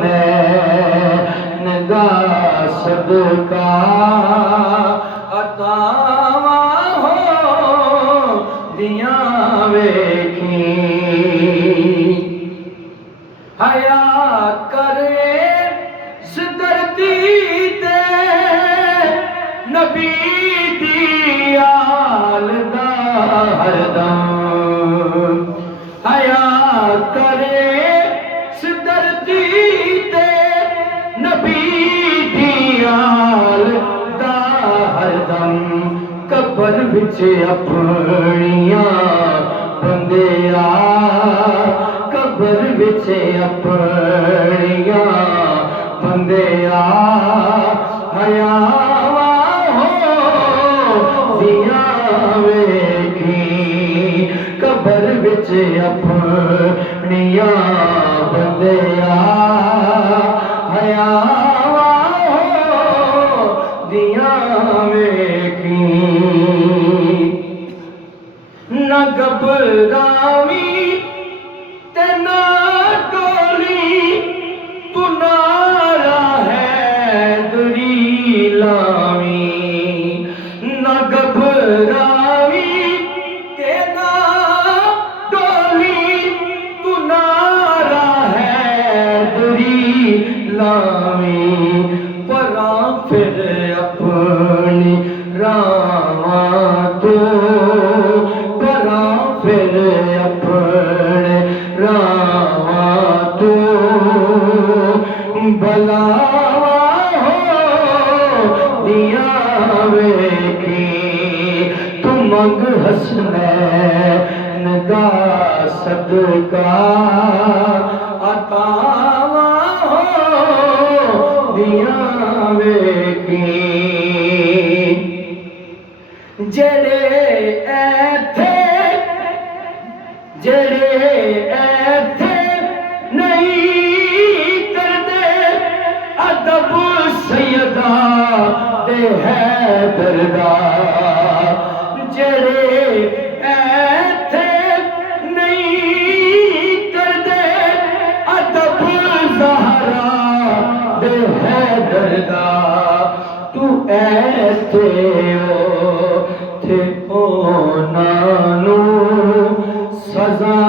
हसनैन दा सदका अतावां हो दियां वेखी हया करे धरती ते नबी दी आल दा हरदम हया करे धरती ते नबी दी आल दा हरदम कबर विच अपनियां बंदिया कबर विच अपनियां बंदिया हयावा हो दियां वेखी कबर विच अपनियां बंदिया हयावा हो दियां वेखी न घबरावी ते ना डोली तू नारा है दुरी लावी न घबरावी ते ना डोली तू नारा है दुरी लावी परा फिर अपनी रावा तो परा फिर अपने रावा तो भलावा हो दिया वेखी तू मंग हसनैन दा सदका अतावा हो दिया वेखी जेड़े ऐथे नहीं करदे अदब सैयदा दे हैदर दा जेड़े ऐथे नहीं करदे अदब ज़हरा दे हैदर दा तू ऐथे थे ओ नानू सजा